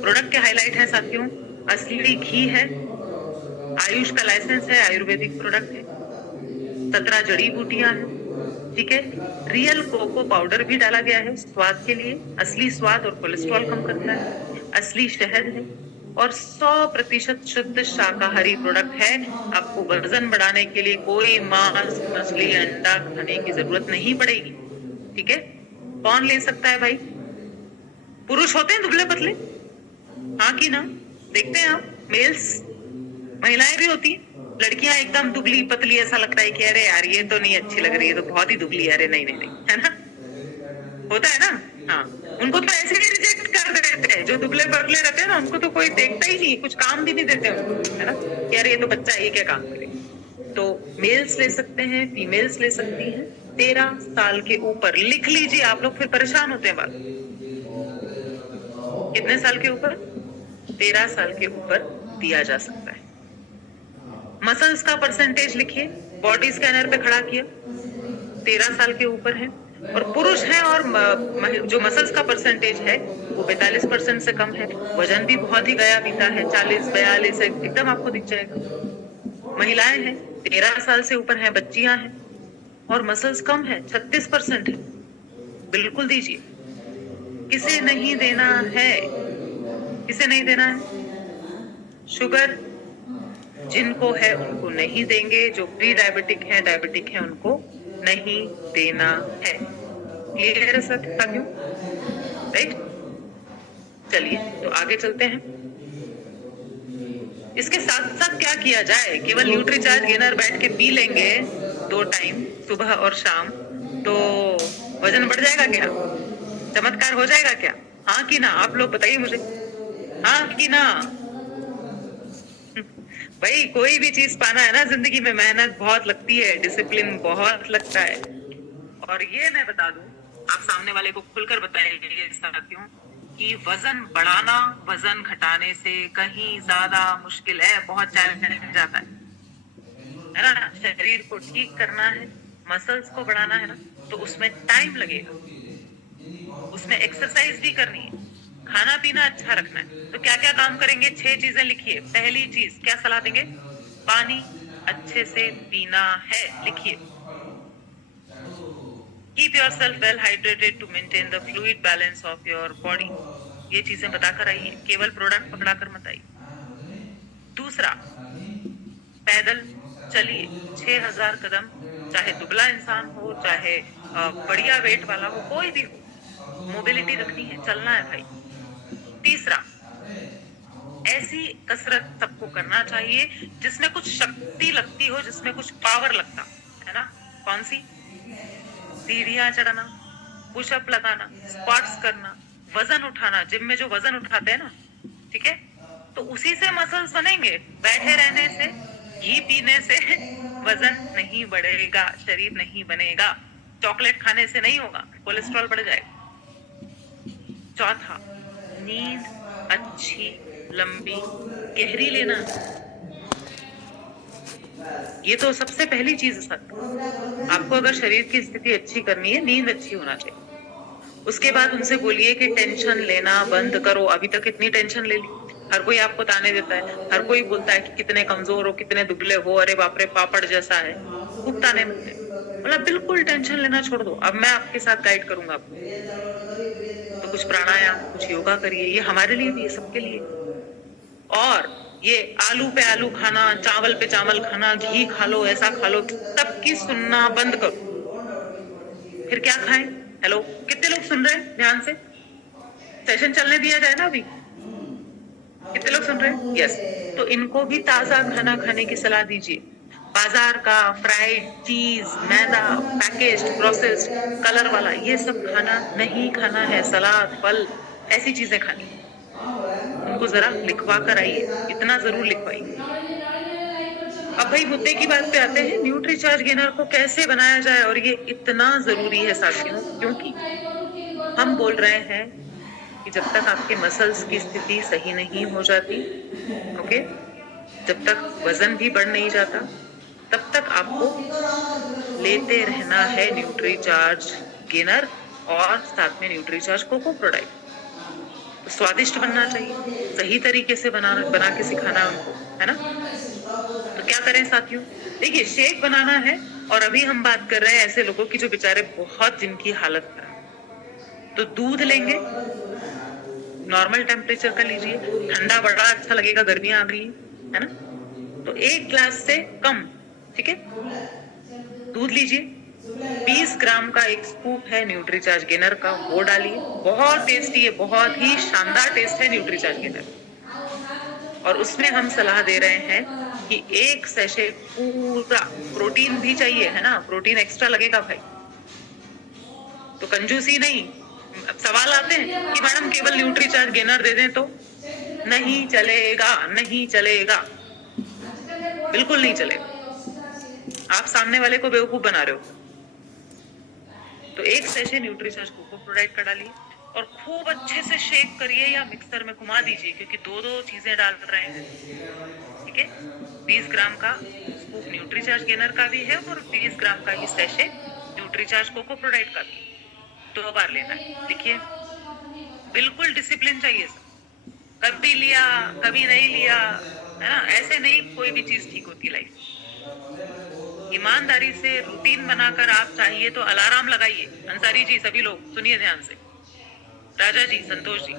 प्रोडक्ट के हाईलाइट है साथियों, असली घी है, आयुष का लाइसेंस है, आयुर्वेदिक प्रोडक्ट है, 17 जड़ी बूटियां हैं। ठीक है, रियल कोको पाउडर भी डाला गया है स्वाद के लिए, असली स्वाद और कोलेस्ट्रॉल कम करता है, असली शहद है और 100% शुद्ध शाकाहारी प्रोडक्ट है। आपको वजन बढ़ाने के लिए कोई मांस, मछली, अंडा खाने की जरूरत नहीं पड़ेगी। ठीक है, कौन ले सकता है भाई? पुरुष होते हैं दुबले पतले, हाँ कि ना? देखते हैं आप, मेल्स, महिलाएं भी होती हैं, लड़कियां एकदम दुबली पतली, ऐसा लगता है कि अरे यार ये तो नहीं अच्छी लग रही है, तो बहुत ही दुबली है, अरे नहीं नहीं नहीं, है ना, होता है ना। हाँ, उनको तो ऐसे ही रिजेक्ट कर देते हैं, जो दुबले पतले रहते हैं ना, उनको तो कोई देखता ही नहीं, कुछ काम भी नहीं देते उनको, है ना, कि अरे ये तो बच्चा, ये क्या काम करेगा। तो मेल्स ले सकते हैं, फीमेल्स ले सकती हैं, 13 साल के ऊपर। लिख लीजिए आप लोग, फिर परेशान होते हैं बात। कितने साल के ऊपर? 13 साल के ऊपर दिया जा सकता है। मसल्स का परसेंटेज लिखिए, बॉडी स्कैनर पे खड़ा किया, 13 साल के ऊपर है और पुरुष है, और जो मसल्स का परसेंटेज है वो 42% से कम है। वजन भी बहुत ही गया बीता है, 40-42 एकदम आपको दिख जाएगा। महिलाएं हैं, 13 साल से ऊपर है, बच्चियां हैं और मसल्स कम है, 36% है। बिल्कुल दीजिए, किसे नहीं देना है? किसे नहीं देना है? शुगर जिनको है उनको नहीं देंगे, जो प्री डायबिटिक है, डायबिटिक है, उनको नहीं देना है। क्लियर है साथियों? राइट, चलिए तो आगे चलते हैं। इसके साथ साथ क्या किया जाए? केवल न्यूट्रीचार्ज गेनर बैठ के पी लेंगे 2 टाइम, सुबह और शाम, तो वजन बढ़ जाएगा क्या? चमत्कार हो जाएगा क्या? हाँ कि ना? आप लोग बताइए मुझे, हाँ कि ना? भाई कोई भी चीज पाना है ना जिंदगी में, मेहनत बहुत लगती है, डिसिप्लिन बहुत लगता है। और ये मैं बता दूं, आप सामने वाले को खुलकर बताएंगे साथियों कि वजन बढ़ाना वजन घटाने से कहीं ज्यादा मुश्किल है, बहुत चैलेंजिंग जाता है ना। शरीर को ठीक करना है, मसल्स को बढ़ाना है ना, तो उसमें टाइम लगेगा, उसमें एक्सरसाइज भी करनी है, खाना पीना अच्छा रखना है। तो क्या क्या काम करेंगे? 6 चीजें लिखिए। पहली चीज क्या सलाह देंगे? पानी, अच्छे से पीना है। लिखिए, keep yourself well hydrated to maintain the fluid balance of your body. ये चीजें बताकर आइए, केवल प्रोडक्ट पकड़ाकर मत आइए। दूसरा, पैदल चलिए 6000 कदम, चाहे दुबला इंसान हो चाहे बढ़िया वेट वाला हो, कोई भी हो, मोबिलिटी रखनी है, चलना है भाई। तीसरा, ऐसी कसरत सबको करना चाहिए जिसमें कुछ शक्ति लगती हो, जिसमें कुछ पावर लगता है ना। कौन सी? सीढ़ियां चढ़ना, पुशअप लगाना, स्क्वाट्स करना, वजन उठाना, जिम में जो वजन उठाते हैं ना, ठीक है, तो उसी से मसल्स बनेंगे। बैठे रहने से, घी पीने से वजन नहीं बढ़ेगा, शरीर नहीं बनेगा। चॉकलेट खाने से नहीं होगा, कोलेस्ट्रॉल बढ़ जाएगा। चौथा, नींद अच्छी, लंबी, गहरी लेना। ये तो सबसे पहली चीज है सर। आपको अगर शरीर की स्थिति अच्छी करनी है, नींद अच्छी होना चाहिए। उसके बाद उनसे बोलिए कि टेंशन लेना बंद करो। अभी तक इतनी टेंशन ले ली, हर कोई आपको ताने देता है, हर कोई बोलता है कि कितने कमजोर हो, कितने दुबले हो, अरे बाप रे पापड़ जैसा है, खूब ताने मिलते हैं। मतलब बिल्कुल टेंशन लेना छोड़ दो। अब मैं आपके साथ गाइड करूंगा आपको, तो कुछ प्राणायाम, कुछ योगा करिए। ये हमारे लिए भी है, सबके लिए। और ये आलू पे आलू खाना, चावल पे चावल खाना, घी खा लो, ऐसा खा लो, सबकी सुनना बंद करो। फिर क्या खाएं? हेलो, कितने लोग सुन रहे हैं? ध्यान से सेशन चलने दिया जाए ना अभी। कितने लोग सुन रहे हैं? यस। तो इनको भी ताजा खाना खाने की सलाह दीजिए। बाजार का फ्राइड चीज, मैदा, पैकेज्ड, प्रोसेस्ड, कलर वाला, ये सब खाना नहीं खाना है। सलाद, फल, ऐसी चीजें खानी। उनको जरा लिखवा कर आइए, इतना जरूर लिखवाइए। अब भाई मुद्दे की बात पे आते हैं, न्यूट्रीचार्ज गेनर को कैसे बनाया जाए। और ये इतना जरूरी है साथियों, क्योंकि हम बोल रहे हैं कि जब तक आपके मसल्स की स्थिति सही नहीं हो जाती, ओके, जब तक वजन भी बढ़ नहीं जाता, तब तक आपको लेते रहना है न्यूट्रीचार्ज गेनर और साथ में न्यूट्रीचार्ज कोको प्रोडक्ट। तो स्वादिष्ट बनना चाहिए, सही तरीके से बना के सिखाना उनको, है ना। तो क्या करें साथियों? देखिए, शेक बनाना है। और अभी हम बात कर रहे हैं ऐसे लोगों की जो बेचारे बहुत, जिनकी हालत खराब। तो दूध लेंगे, नॉर्मल टेम्परेचर का लीजिए, ठंडा बड़ा अच्छा लगेगा, गर्मियां आ गई है ना। तो 1 ग्लास से कम, ठीक है, दूध लीजिए। 20 ग्राम का एक स्कूप है न्यूट्रीचार्ज गेनर का, वो डालिए। बहुत टेस्टी है, बहुत ही शानदार टेस्ट है न्यूट्रीचार्ज गेनर। और उसमें हम सलाह दे रहे हैं कि 1 सैशे पूरा, प्रोटीन भी चाहिए, है ना, प्रोटीन एक्स्ट्रा लगेगा भाई। तो कंजूसी नहीं। अब सवाल आते हैं कि मैडम केवल न्यूट्रीचार्ज गेनर दे दें तो? नहीं चलेगा, नहीं चलेगा, बिल्कुल नहीं चलेगा। आप सामने वाले को बेवकूफ बना रहे हो। तो 1 सैशे न्यूट्रीचार्ज कोको प्रोडक्ट का डालिए और खूब अच्छे से शेक करिए या मिक्सर में घुमा दीजिए, क्योंकि दो चीजें डाल रहे हैं, ठीक है। 20 ग्राम का स्कूप न्यूट्रीचार्ज गेनर का भी है और 20 ग्राम का ही सैशे न्यूट्रीचार्ज कोको प्रोडक्ट का भी। 2 बार लेना है। देखिए, बिल्कुल डिसिप्लिन चाहिए सर। कभी लिया, कभी नहीं लिया, है ना, ऐसे नहीं कोई भी चीज ठीक होती लाइफ। ईमानदारी से रूटीन बनाकर आप चाहिए तो अलार्म लगाइए। अंसारी जी, सभी लोग सुनिए ध्यान से, राजा जी, संतोष जी,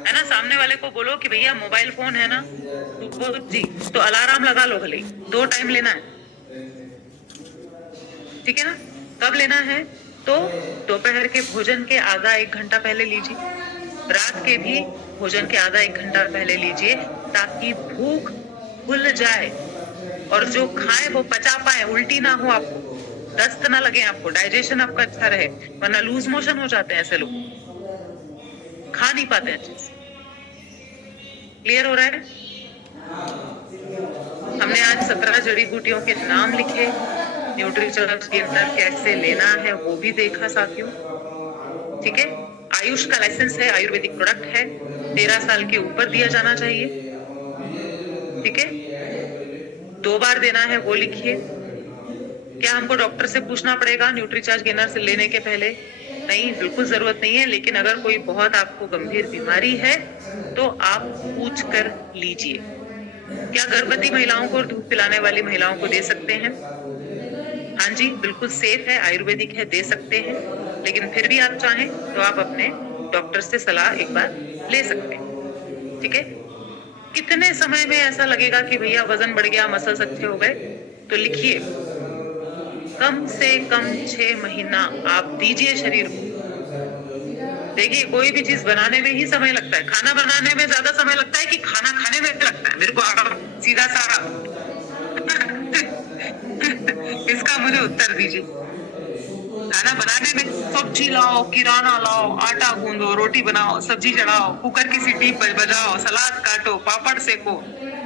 है ना, सामने वाले को बोलो कि भैया मोबाइल फोन है ना, तो जी तो अलार्म लगा लो, भले 2 टाइम लेना है, ठीक है ना। कब लेना है? तो दोपहर के भोजन के आधा 1 घंटा पहले लीजिए, रात के भी भोजन के आधा 1 घंटा पहले लीजिए, ताकि भूख खुल जाए और जो खाए वो पचा पाए, उल्टी ना हो आपको, दस्त ना लगे आपको, डाइजेशन आपका अच्छा रहे। वरना लूज मोशन हो जाते हैं ऐसे लोग, खा नहीं पाते हैं चीज। क्लियर हो रहा है? हमने आज 17 जड़ी बूटियों के नाम लिखे, न्यूट्रीचार्ज गेनर कैसे लेना है वो भी देखा साथियों, ठीक है। आयुष का लाइसेंस है, आयुर्वेदिक प्रोडक्ट है, 13 साल के ऊपर दिया जाना चाहिए, ठीक है। 2 बार देना है, वो लिखिए। क्या हमको डॉक्टर से पूछना पड़ेगा न्यूट्रीचार्ज गेनर से लेने के पहले? नहीं, बिल्कुल जरूरत नहीं है। लेकिन अगर कोई बहुत आपको गंभीर बीमारी है तो आप पूछ कर लीजिए, क्या गर्भवती महिलाओं को और दूध पिलाने वाली महिलाओं को दे सकते हैं? हाँ जी, बिल्कुल सेफ है, आयुर्वेदिक है, दे सकते हैं। लेकिन फिर भी आप चाहें तो आप अपने डॉक्टर से सलाह एक बार ले सकते हैं, ठीक है? कितने समय में ऐसा लगेगा कि भैया वजन बढ़ गया, मसल्स अच्छे हो गए? तो लिखिए, कम से कम 6 महीना आप दीजिए शरीर को। देखिए, कोई भी चीज बनाने में ही समय लगता है। खाना बनाने में ज्यादा समय लगता है कि खाना खाने में लगता है? मेरे को आप सीधा सारा इसका मुझे उत्तर दीजिए। खाना बनाने में सब्जी लाओ, किराना लाओ, आटा गूंदो, रोटी बनाओ, सब्जी चढ़ाओ, कुकर की सीटी बजाओ, सलाद काटो, पापड़ सेको,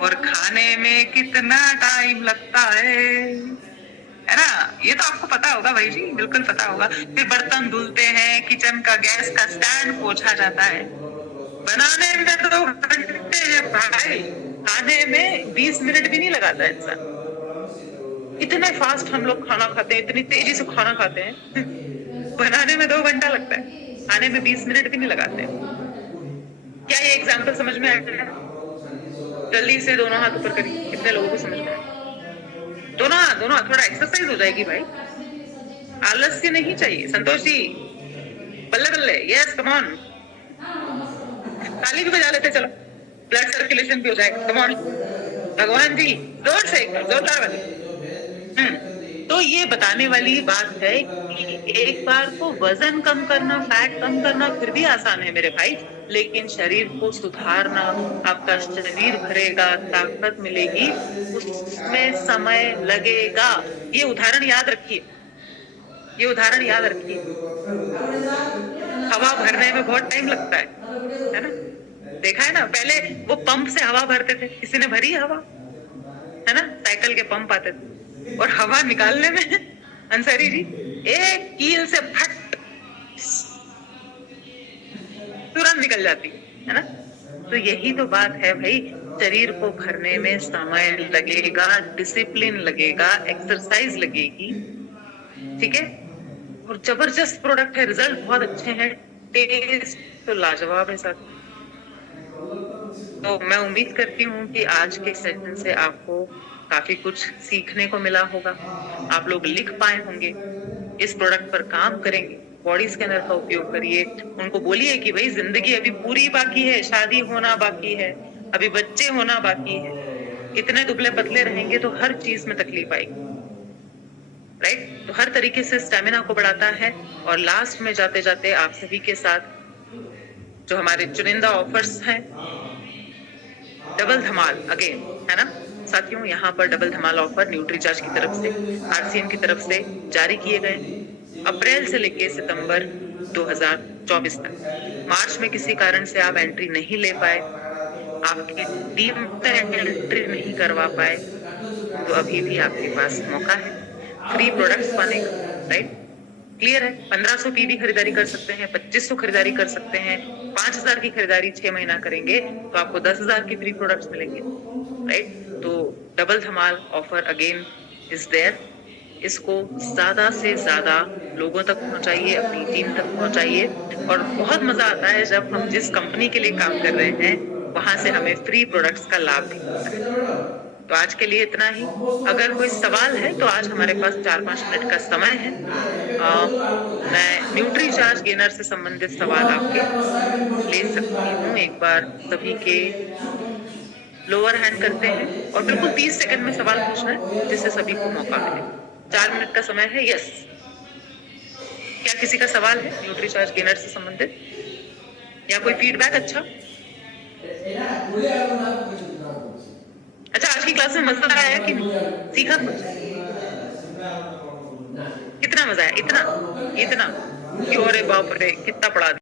और खाने में कितना टाइम लगता है ना? ये तो आपको पता होगा भाई जी, बिल्कुल पता होगा। फिर बर्तन धुलते हैं, किचन का गैस का स्टैंड पोंछा जाता है। बनाने में 2 घंटे है भाई, खाने में 20 मिनट भी नहीं लगाता इंसान। इतने फास्ट हम लोग खाना खाते हैं, इतनी तेजी से खाना खाते हैं बनाने में 2 घंटा लगता है, खाने में 20 मिनट भी नहीं लगाते हैं। क्या ये एग्जाम्पल समझ में आया? जल्दी से दोनों हाथ ऊपर करिए, कितने लोगों को समझ में आया? दोनों हाथ, थोड़ा एक्सरसाइज हो जाएगी भाई, आलस्य नहीं चाहिए। संतोष जी, बल्ले बल्ले, यस कम ऑन, ताली भी बजा लेते चलो, ब्लड सर्कुलेशन भी हो जाएगा, कम ऑन। भगवान जी, जोर से, जोरदार वाली। तो ये बताने वाली बात है कि एक बार को वजन कम करना, फैट कम करना फिर भी आसान है मेरे भाई, लेकिन शरीर को सुधारना, आपका शरीर भरेगा, ताकत मिलेगी, उसमें समय लगेगा। ये उदाहरण याद रखिए, ये उदाहरण याद रखिए। हवा भरने में बहुत टाइम लगता है ना? देखा है ना, पहले वो पंप से हवा भरते थे, किसी ने भरी हवा, है ना? साइकिल के पंप आते थे, और हवा निकालने में अंसारी जी एक कील से फट तुरंत निकल जाती है ना? तो यही तो बात है भाई, शरीर को भरने में समय लगेगा, डिसिप्लिन लगेगा, एक्सरसाइज लगेगी, ठीक है? और जबरदस्त प्रोडक्ट है, रिजल्ट बहुत अच्छे हैं, टेस्ट तो लाजवाब है साथ। तो मैं उम्मीद करती हूँ कि आज के सेशन से आपको काफी कुछ सीखने को मिला होगा, आप लोग लिख पाए होंगे, इस प्रोडक्ट पर काम करेंगे, बॉडी स्कैनर का उपयोग करिए, उनको बोलिए कि भाई जिंदगी अभी पूरी बाकी है, शादी होना बाकी है, अभी बच्चे होना बाकी है। इतने दुबले पतले रहेंगे तो हर चीज में तकलीफ आएगी, राइट? तो हर तरीके से स्टेमिना को बढ़ाता है। और लास्ट में जाते जाते आप सभी के साथ जो हमारे चुनिंदा ऑफर्स हैं, डबल धमाल अगेन, है ना साथियों? यहाँ पर डबल धमाल ऑफर न्यूट्रीचार्ज की तरफ से, आरसीएम की तरफ से जारी किए गए अप्रैल से लेके सितंबर 2024 तक। मार्च में किसी कारण से आप एंट्री नहीं ले पाए, आपकी टीम में एंट्री नहीं करवा पाए, तो अभी भी आपके पास मौका है फ्री प्रोडक्ट्स पाने का, राइट? क्लियर है? 1500 पीवी खरीदारी कर सकते हैं, 2500 खरीदारी कर सकते हैं, 5000 की खरीदारी 6 महीना करेंगे तो आपको 10,000 की फ्री प्रोडक्ट्स मिलेंगे, राइट? तो डबल धमाल ऑफर अगेन इज देयर। इसको ज्यादा से ज्यादा लोगों तक पहुंचाइए, अपनी टीम तक पहुंचाइए। और बहुत मजा आता है जब हम जिस कंपनी के लिए काम कर रहे हैं वहां से हमें फ्री प्रोडक्ट्स का लाभ भी मिलता है। तो आज के लिए इतना ही। अगर कोई सवाल है तो आज हमारे पास 4-5 मिनट का समय है। मैं न्यूट्रीचार्ज गेनर से संबंधित सवाल आपके ले सकती हूँ। एक बार सभी के लोअर हैंड करते हैं और बिल्कुल 30 सेकंड में सवाल पूछना है जिससे सभी को मौका मिले। 4 मिनट का समय है। यस, क्या किसी का सवाल है न्यूट्रीचार्ज गेनर से संबंधित या कोई फीडबैक? अच्छा, आज की क्लास में मजा आया कि सीखा कुछ? कितना मजा आया? इतना कि अरे बाप रे कितना पढ़ा